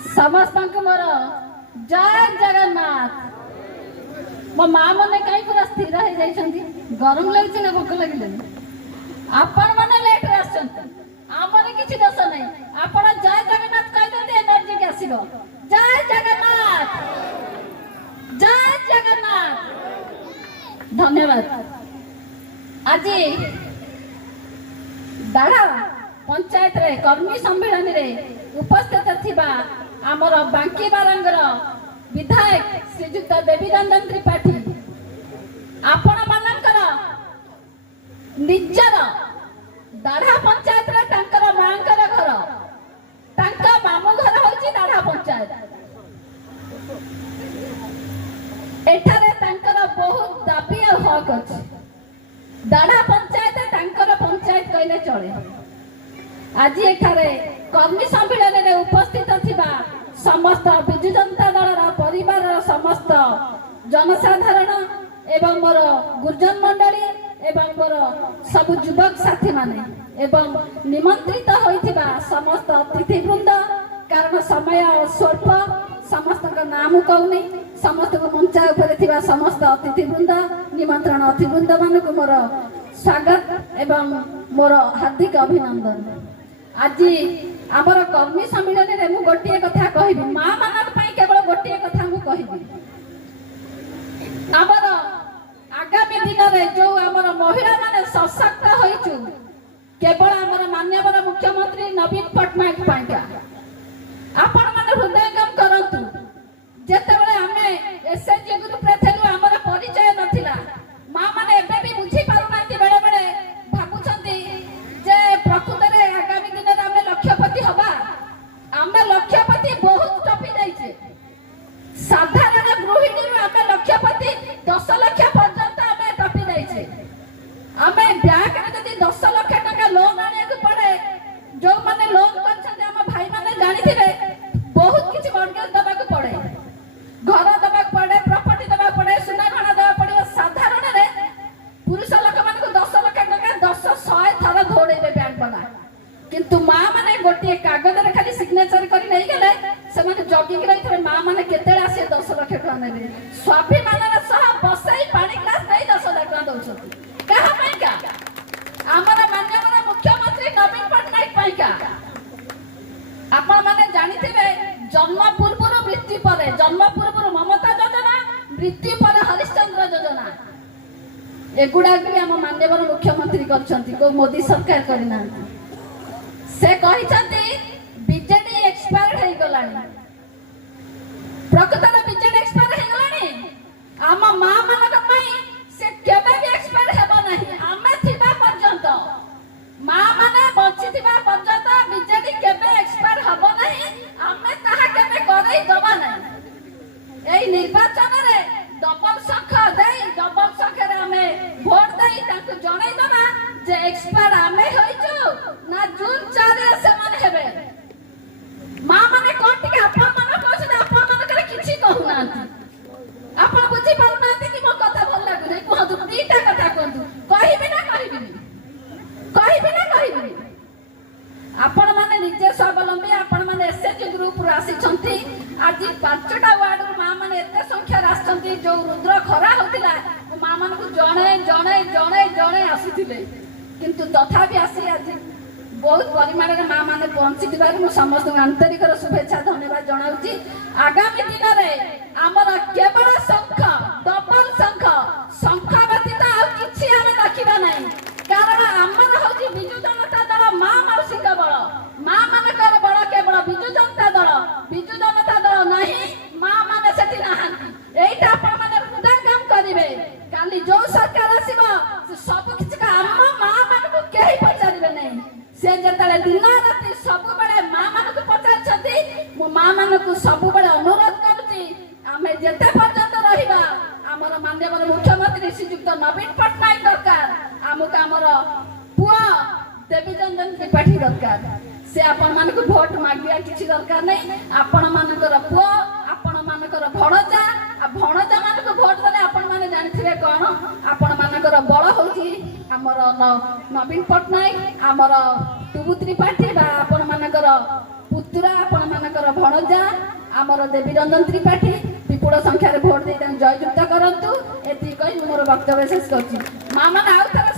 समस्त मोर जय जगन्नाथ। मो माँ मैंने कहीं पूरा स्थिर हो जाइछंती गरम लगे ना भोक लगे आपण मैंने लेट आमर किसी दोष नहीं आपण जय जगन्नाथ कहते एनर्जी के आसीबो जय जगन्नाथ जय जगन्नाथ। धन्यवाद। आज दाढ़ा पंचायत रे कर्मी सम्मेलन रे उपस्थित थिबा आमर बांकी बारंगर विधायक श्रीजुक्त देवीनंदन त्रिपाठी आपण मानकर निजर दाढ़ा पंचायत रे तांकर मांकर घर तांका मामू घर होची दाढ़ा पंचायत। एठारे तांकर बहुत दाबी और हक अछि। दाढ़ा पंचायत तांकर पंचायत कहले चले। आज एठारे कर्मी सम्मेलन रे उपस्थित थिबा समस्त विजु जनता दल परिवार समस्त जनसाधारण एवं मोर गुर्जन मंडली एवं मोर सब युवक साथी माने एवं निमंत्रित होइथिबा समस्त अतिथि वृंद कारण समय स्वल्प समस्त नाम कहूनी समस्त मंचा ऊपर थिबा समस्त अतिथि वृंद निमंत्रण अतिथि वृंद मान को मोर स्वागत एवं मोर हार्दिक अभिनंदन। आज आमर कर्मी सम्मेलन रे मु गोटे कथा कहबी मां मानक पई केवल गोटे कथा मु कहबी आमर आगामी दिन रे जो आमर महिला माने सशक्त होइचु केवल आमर माननीय मुख्यमंत्री नवीन पटनायक पाइका आपण माने हृदयंगम करंतु जेतेबेले हमें एसएचजी ग्रुप रे थेलु आमर परिचय नथिला मां माने एबे भी बुझी पारुनांती बेले बेले भाबुछंती जे प्रकृत रे आगामी दिन रे हमें लक्ष्यपति हबा हमें लक्ष्यपति बहुत टपी जाइछे साधारण गृहिणी रे हमें लक्ष्यपति 10 लाख पर्यंत हमें टपी जाइछे। हमें बैंक रे जदी 10 लाख टका लोन आने को पड़े जो माने लोन करछन हम भाई माने जानि थिबे बहुत किछि मॉर्गेज दबा को पड़े घर दबा को पड़े प्रॉपर्टी दबा को पड़े सुना गहना दबा पड़े साधारण रे पुरुष लोक मान को 10 लाख टका 100 थर धोड़ेबे बैंक वाला किंतु मां माने गोटे कागज रे खाली सिग्नेचर करी नहीं गेले से माने जगी के रही थे मां माने केते आसे 10 लाख टका नेबे स्वाभिमान रे सह बसई पानी ग्लास नहीं 10 लाख टका दउछथि कहा पाइका हमर माननीय मुख्यमंत्री नवीन पटनायक पाइका आपण माने जानि थिबे जन्म पूर्व मृत्यु पर जन्म पूर्व ममता योजना मृत्यु पर हरिश्चंद्र योजना एगुडा भी हम माननीय मुख्यमंत्री करछंती को मोदी सरकार करिना से कहिछंती बीजेडी एक्सपायर हे गलानी प्रकृत में बीजेडी एक्सपायर हे गलानी आम मां मानक पई से केबे भी एक्सपायर हेबो नहीं आमे थिबा पर्यंत मां माने बंची थिबा पर्यंत बीजेडी केबे एक्सपायर हेबो नहीं आमे ताहा केबे करई दबा नहीं। एई निर्वाचन रे डबल संख देई डबल संख रे हमें वोट देई ताकू जणाई दबा जे एक्सपायर आमे होइछु ना जून 4 रे से माने हेबे मां माने कोन टिके आपन माने कहछ आपन माने करे किछि कहू नांती आपन बुझी पाउ नांती कि मो कथा भल लागु नै कहतु दीटा कथा कहतु कहिबे ना कहिबे आपण माने निजे स्वावलंबी आपण माने एसएचजी ग्रुप रो आसी छंती आज 5टा वार्ड रो मां माने एते संख्या रासचंती जो रुद्र खरा होतिला मां मान को जणे आसीथिले किंतु तथापि आसी आज बहुत परिमाण रे मां माने पहुंची दिबार मु समस्त आंतरिक शुभेच्छा धन्यवाद जणाउची। आगामी दिन रे हमर केवल संख डबल संख व्यतीत आ किछि हम राखिबा नै कारण हमर होची बिजु जनता दल मां मौसी का बळ मां मानकर बळ केवल बिजु जनता दल नहीं मां माने सेति नाहंती एटा आपण माने हृदय काम करिवे काली जो सरकार आसीबो सब किछि का हम मां मान को केही पचारिबे नै से जतले दिन राति सब बळे मां मान को पचार छथि मो मां मान को सब बळे अनुरोध करछि हमें जते पर्यंत रहिबा हमर माननीय मुख्यमंत्री श्रीयुक्त नवीन पटनायक दरकार हमक हमर पुआ देवीनंदन त्रिपाठी दरकार से आपण मान को वोट मागिया किछि दरकार नै आपण मानकर पुआ आपण मानकर भणजा आ भणजा मान को वोट देले आपण माने जानिथिबे कोन आपण मानकर बळ होची हमर नवीन पटनायक हमर टुबु त्रिपाठी बा आपण मानकर पुतुरा आपण मानकर भणजा आमर देवी रंजन त्रिपाठी विपुल संख्यार भोट दे जययुक्त करंतु एति कहि मोर वक्तव्य शेष करछि। मां माने आउ थरे